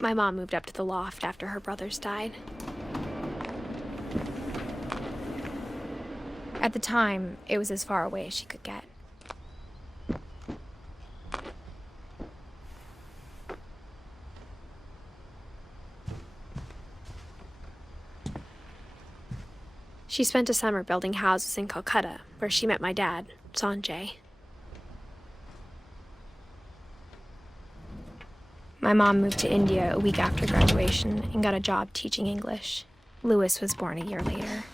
My mom moved up to the loft after her brothers died. At the time, it was as far away as she could get. She spent a summer building houses in Calcutta, where she met my dad, Sanjay. My mom moved to India a week after graduation and got a job teaching English. Louis was born a year later.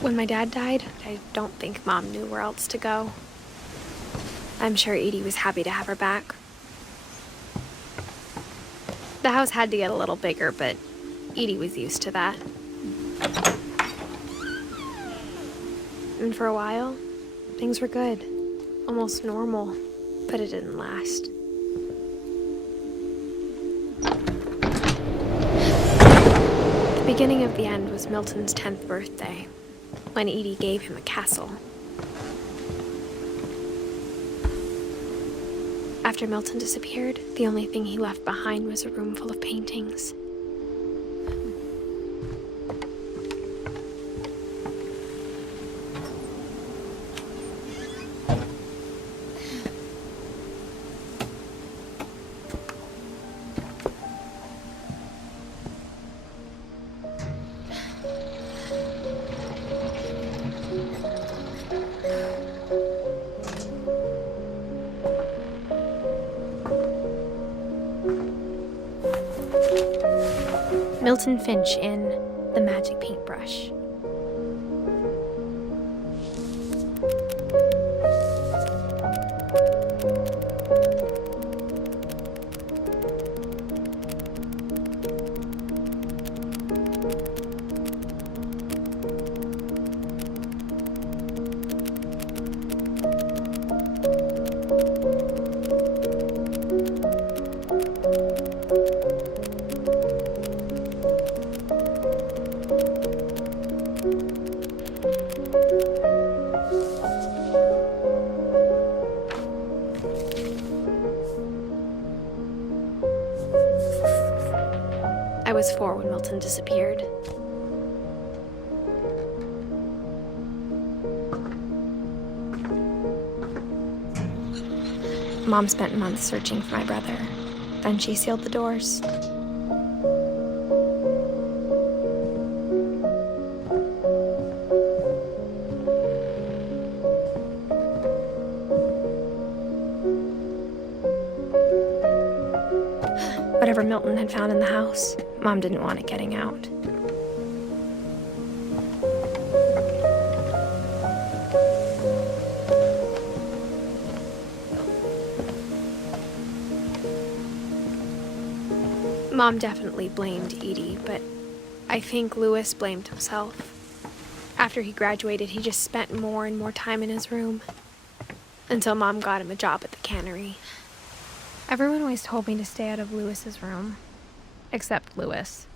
When my dad died, I don't think Mom knew where else to go. I'm sure Edie was happy to have her back. The house had to get a little bigger, but Edie was used to that. And for a while, things were good. Almost normal, but it didn't last. The beginning of the end was Milton's 10th birthday, when Edie gave him a castle. After Milton disappeared, the only thing he left behind was a room full of paintings. Milton Finch in The Magic Paintbrush. I was 4 when Milton disappeared. Mom spent months searching for my brother. Then she sealed the doors. Whatever Milton had found in the house, Mom didn't want it getting out. Mom definitely blamed Edie, but I think Louis blamed himself. After he graduated, he just spent more and more time in his room, until Mom got him a job at the cannery. Everyone always told me to stay out of Louis's room, except Louis.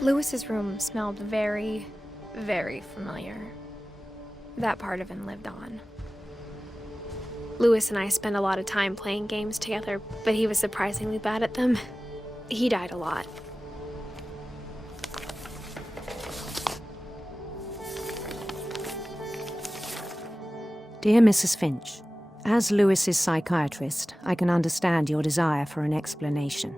Louis's room smelled very, very familiar. That part of him lived on. Louis and I spent a lot of time playing games together, but he was surprisingly bad at them. He died a lot. Dear Mrs. Finch, as Louis's psychiatrist, I can understand your desire for an explanation.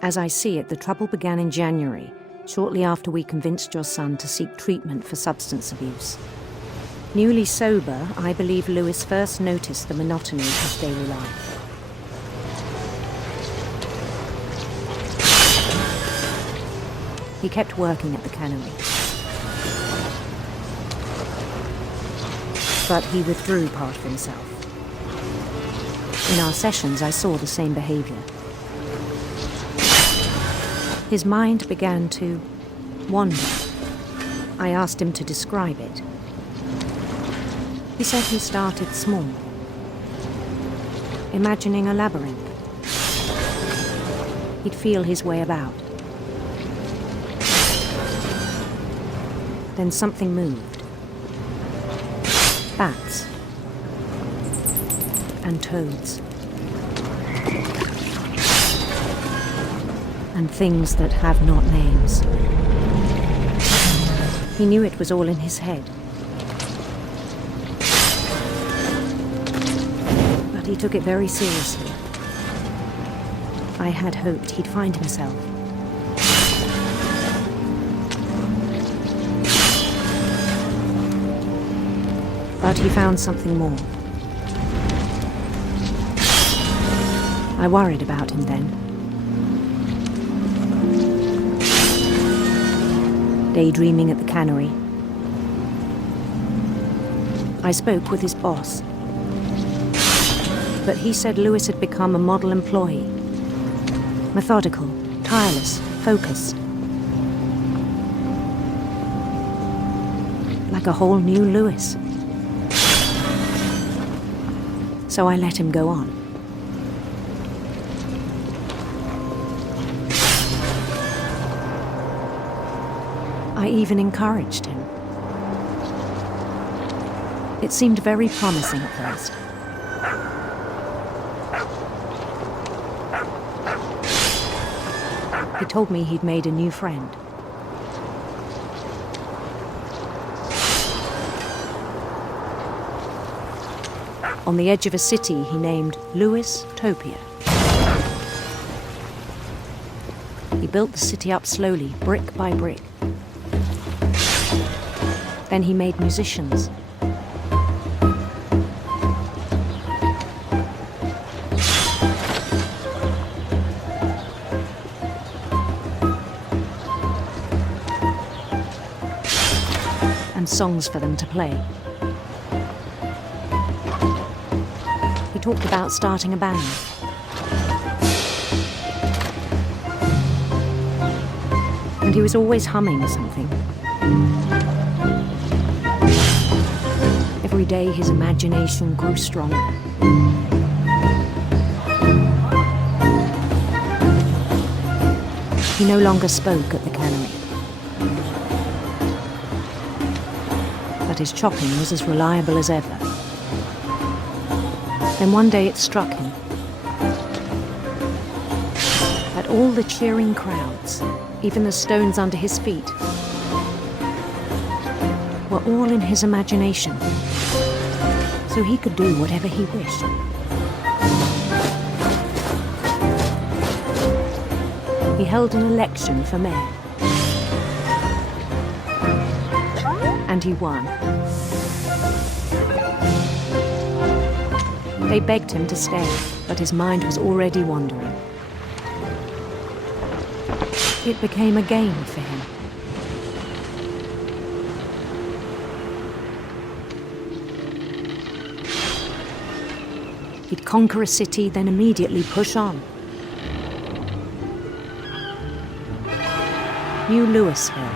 As I see it, the trouble began in January, shortly after we convinced your son to seek treatment for substance abuse. Newly sober, I believe Louis first noticed the monotony of his daily life. He kept working at the cannery, but he withdrew part of himself. In our sessions, I saw the same behavior. His mind began to wander. I asked him to describe it. He said he started small, imagining a labyrinth. He'd feel his way about. Then something moved. Bats and toads and things that have not names. He knew it was all in his head. But he took it very seriously. I had hoped he'd find himself. But he found something more. I worried about him then. Daydreaming at the cannery, I spoke with his boss. But he said Lewis had become a model employee. Methodical, tireless, focused. Like a whole new Lewis. So I let him go on. I even encouraged him. It seemed very promising at first. He told me he'd made a new friend. On the edge of a city he named Lewis Topia. He built the city up slowly, brick by brick. Then he made musicians. And songs for them to play. He talked about starting a band. And he was always humming something. Every day his imagination grew stronger. He no longer spoke at the cannery. But his chopping was as reliable as ever. Then one day it struck him that all the cheering crowds, even the stones under his feet, were all in his imagination, so he could do whatever he wished. He held an election for mayor, and he won. They begged him to stay, but his mind was already wandering. It became a game for him. He'd conquer a city, then immediately push on. New Louisville.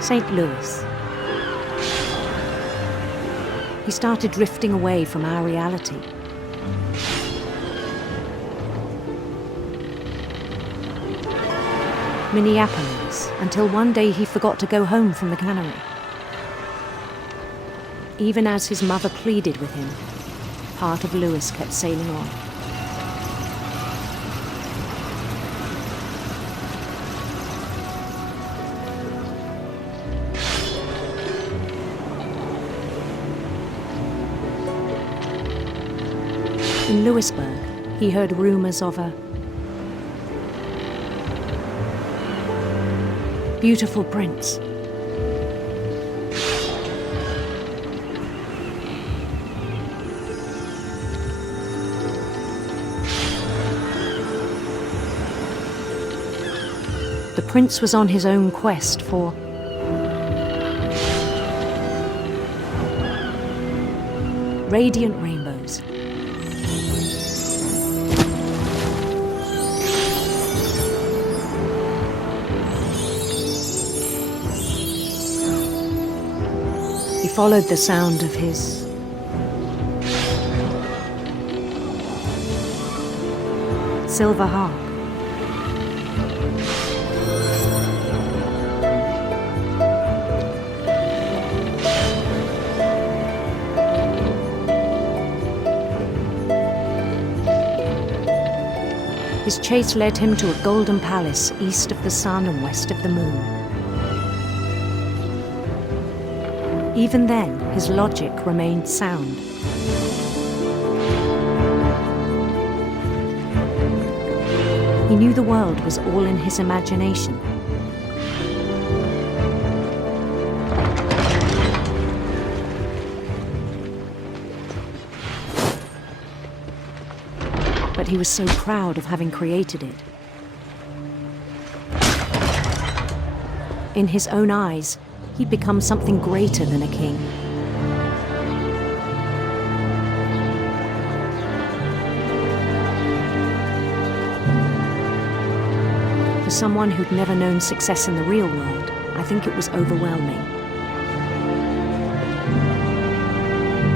St. Louis. He started drifting away from our reality. Minneapolis, until one day he forgot to go home from the cannery. Even as his mother pleaded with him, part of Lewis kept sailing on. In Lewisburg, he heard rumors of a beautiful prince. The prince was on his own quest for Radiant rainbows. He followed the sound of his silver harp. His chase led him to a golden palace east of the sun and west of the moon. Even then, his logic remained sound. He knew the world was all in his imagination. But he was so proud of having created it. In his own eyes, he'd become something greater than a king. For someone who'd never known success in the real world, I think it was overwhelming.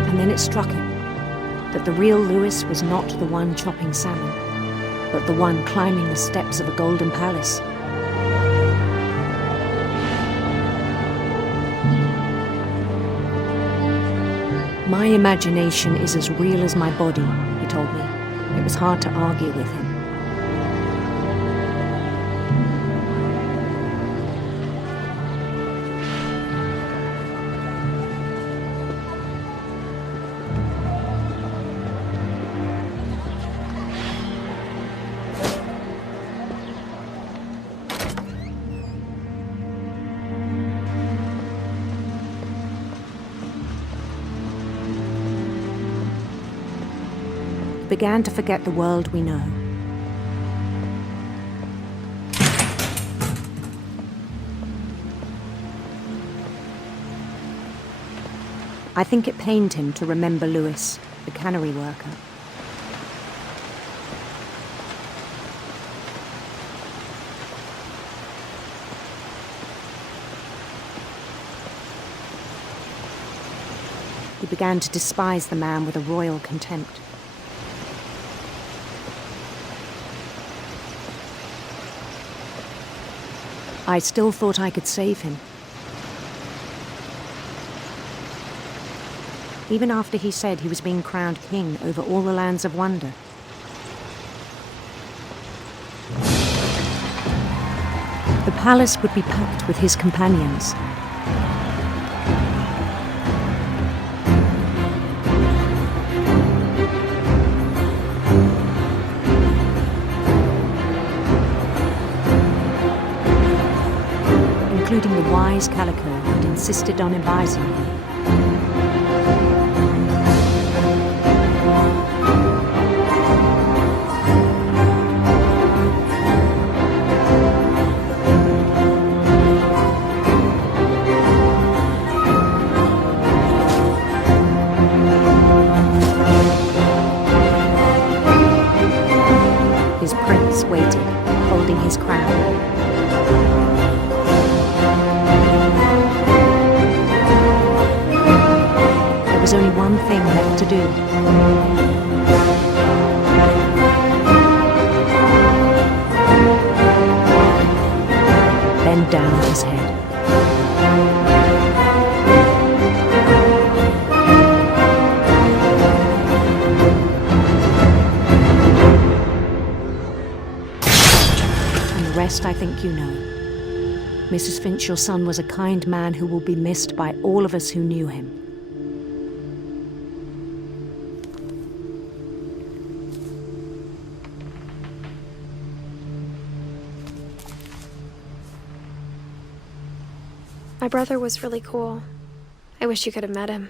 And then it struck him that the real Lewis was not the one chopping salmon, but the one climbing the steps of a golden palace. My imagination is as real as my body, he told me. It was hard to argue with him. Began to forget the world we know. I think it pained him to remember Lewis, the cannery worker. He began to despise the man with a royal contempt. I still thought I could save him. Even after he said he was being crowned king over all the lands of wonder. The palace would be packed with his companions. Including the wise Calico who'd insisted on advising him. His prince waited, holding his crown. There was only one thing left to do. Bend down his head. And the rest I think you know. Mrs. Finch, your son was a kind man who will be missed by all of us who knew him. My brother was really cool. I wish you could have met him.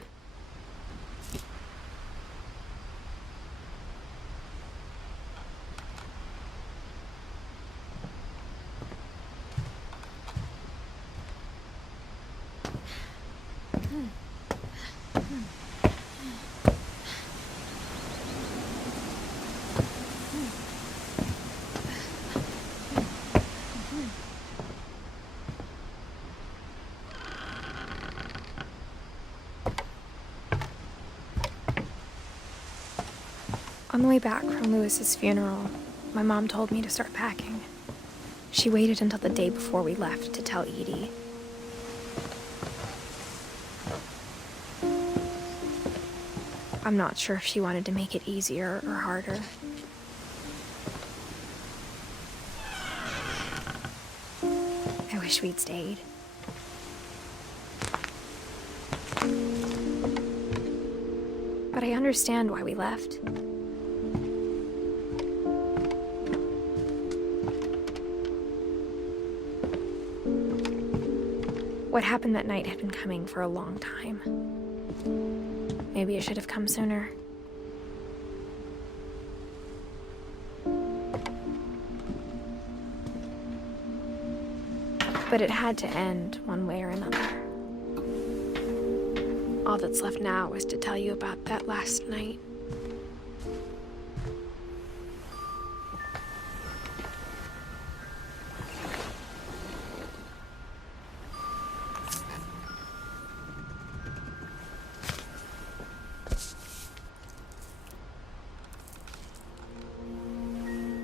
On the way back from Lewis's funeral, my mom told me to start packing. She waited until the day before we left to tell Edie. I'm not sure if she wanted to make it easier or harder. I wish we'd stayed. But I understand why we left. What happened that night had been coming for a long time. Maybe it should have come sooner. But it had to end one way or another. All that's left now is to tell you about that last night.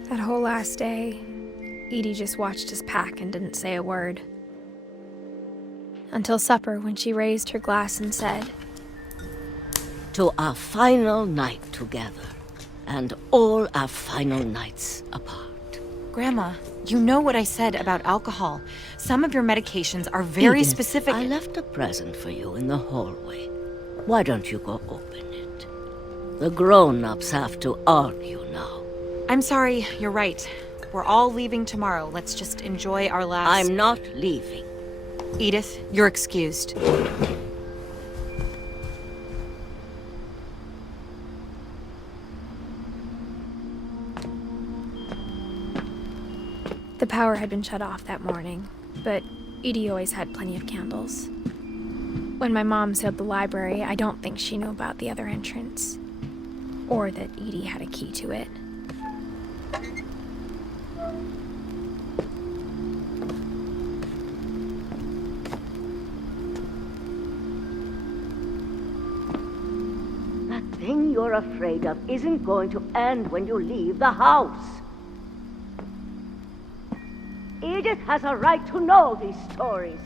That whole last day, Edie just watched us pack and didn't say a word. Until supper, when she raised her glass and said, "To our final night together, and all our final nights apart." Grandma, you know what I said about alcohol. Some of your medications are very Edith, specific. I left a present for you in the hallway. Why don't you go open it? The grown-ups have to argue now. I'm sorry, you're right. We're all leaving tomorrow. Let's just enjoy our last... I'm not leaving. Edith, you're excused. The power had been shut off that morning, but Edie always had plenty of candles. When my mom sealed the library, I don't think she knew about the other entrance, or that Edie had a key to it. That thing you're afraid of isn't going to end when you leave the house. Edith has a right to know these stories.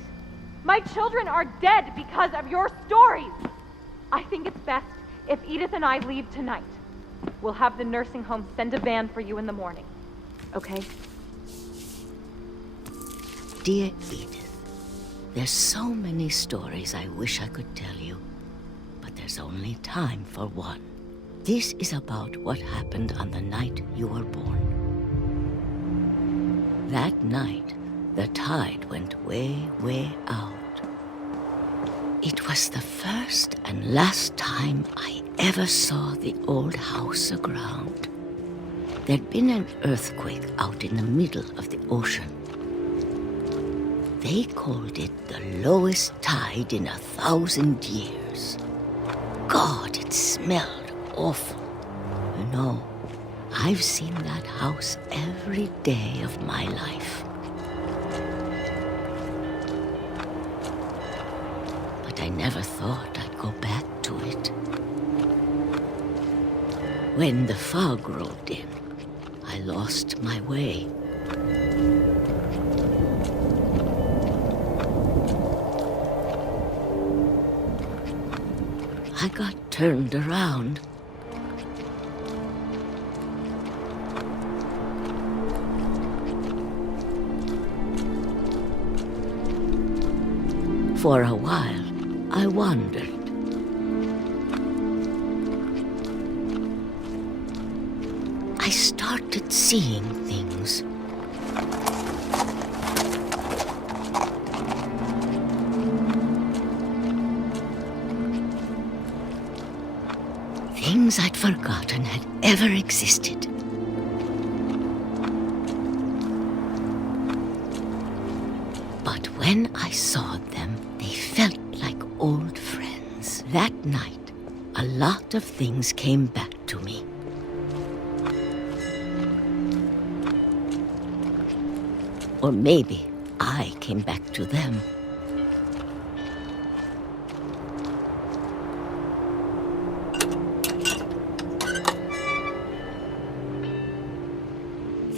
My children are dead because of your stories. I think it's best if Edith and I leave tonight. We'll have the nursing home send a van for you in the morning. Okay? Dear Edith, there's so many stories I wish I could tell you, but there's only time for one. This is about what happened on the night you were born. That night, the tide went way, way out. It was the first and last time I ever saw the old house aground. There'd been an earthquake out in the middle of the ocean. They called it the lowest tide in 1,000 years. God, it smelled awful. You know, I've seen that house every day of my life. But I never thought I'd go back to it. When the fog rolled in, I lost my way. I got turned around. For a while, I wandered. I started seeing things. Things I'd forgotten had ever existed. But when I saw them, they felt like old friends. That night, a lot of things came back to me. Or maybe I came back to them.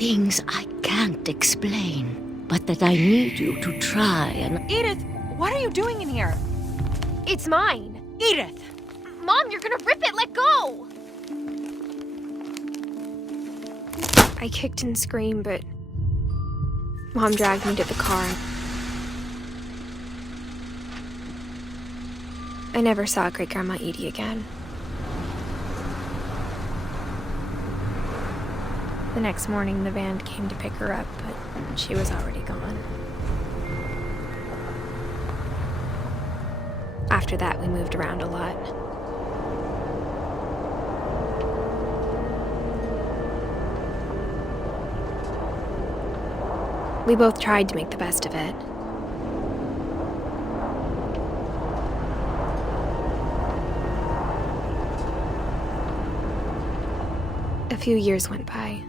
things I can't explain, but that I need you to try and... Edith, what are you doing in here? It's mine. Edith! Mom, you're gonna rip it! Let go! I kicked and screamed, but Mom dragged me to the car. I never saw Great-Grandma Edie again. The next morning, the van came to pick her up, but she was already gone. After that, we moved around a lot. We both tried to make the best of it. A few years went by.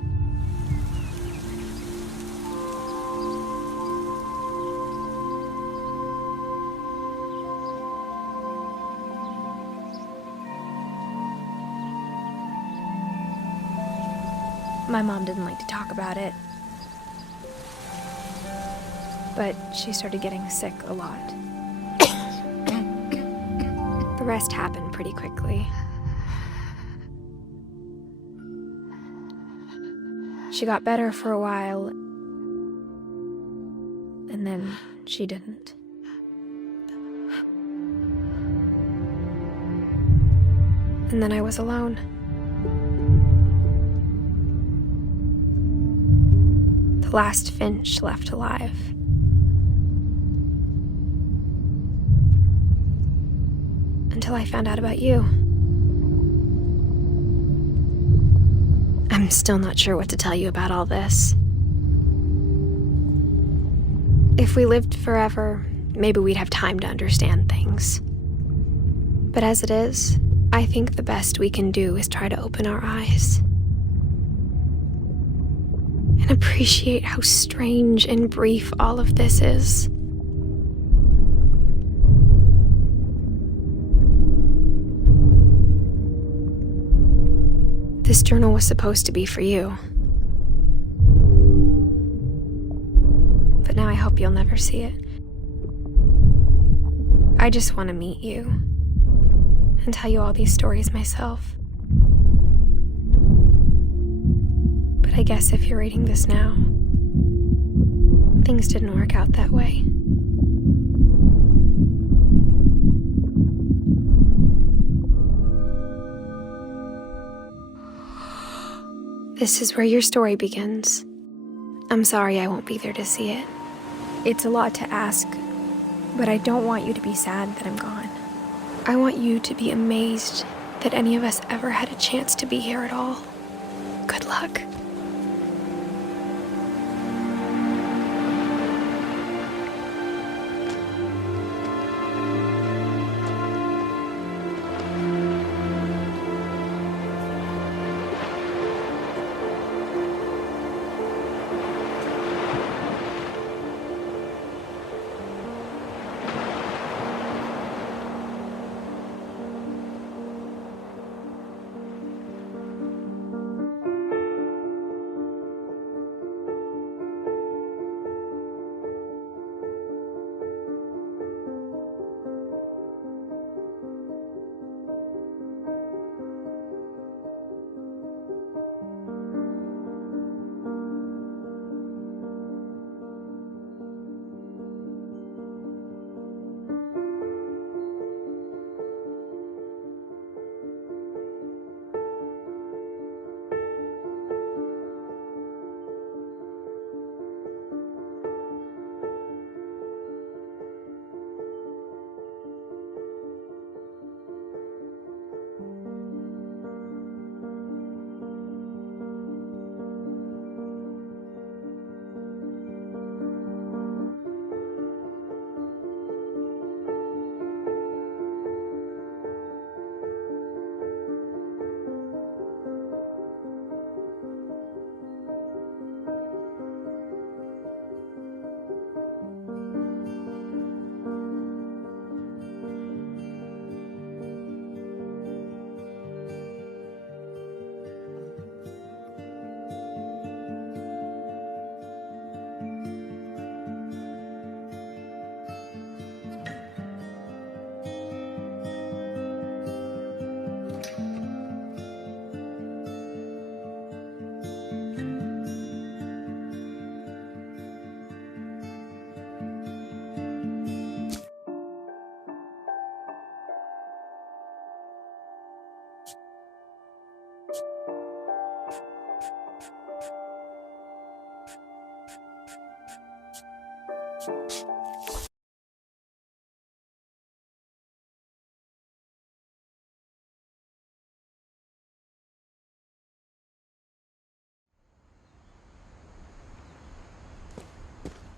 My mom didn't like to talk about it, but she started getting sick a lot. The rest happened pretty quickly. She got better for a while, and then she didn't. And then I was alone. The last Finch left alive. Until I found out about you. I'm still not sure what to tell you about all this. If we lived forever, maybe we'd have time to understand things. But as it is, I think the best we can do is try to open our eyes. And appreciate how strange and brief all of this is. This journal was supposed to be for you. But now I hope you'll never see it. I just want to meet you and tell you all these stories myself. But I guess if you're reading this now, things didn't work out that way. This is where your story begins. I'm sorry I won't be there to see it. It's a lot to ask, but I don't want you to be sad that I'm gone. I want you to be amazed that any of us ever had a chance to be here at all. Good luck.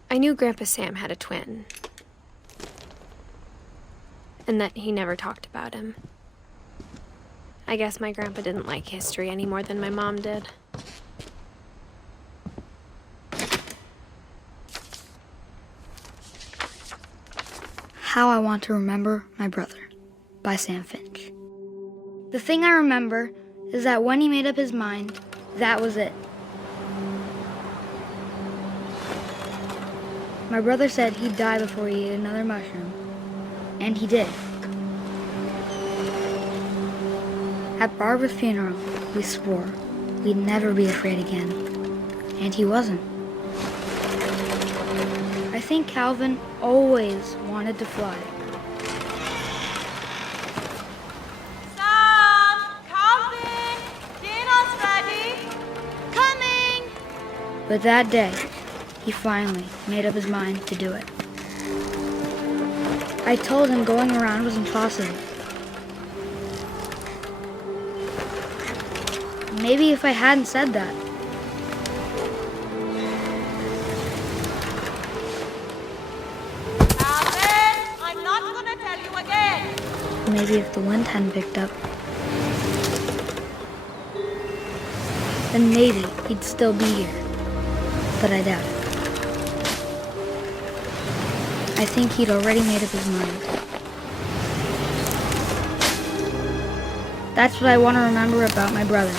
I knew Grandpa Sam had a twin, and that he never talked about him. I guess my grandpa didn't like history any more than my mom did. How I Want to Remember My Brother by Sam Finch. The thing I remember is that when he made up his mind, that was it. My brother said he'd die before he ate another mushroom, and he did. At Barbara's funeral, we swore we'd never be afraid again, and he wasn't. I think Calvin always wanted to fly. Sam! Calvin! Dinner's ready! Coming! But that day, he finally made up his mind to do it. I told him going around was impossible. Maybe if I hadn't said that. Calvin! I'm not gonna tell you again! Maybe if the wind hadn't picked up, then maybe he'd still be here. But I doubt it. I think he'd already made up his mind. That's what I want to remember about my brother.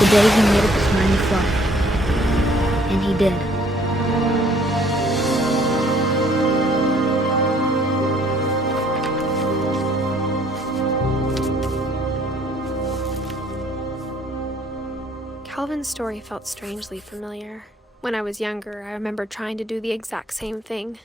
The day he made up his mind to fly. And he did. Calvin's story felt strangely familiar. When I was younger, I remember trying to do the exact same thing,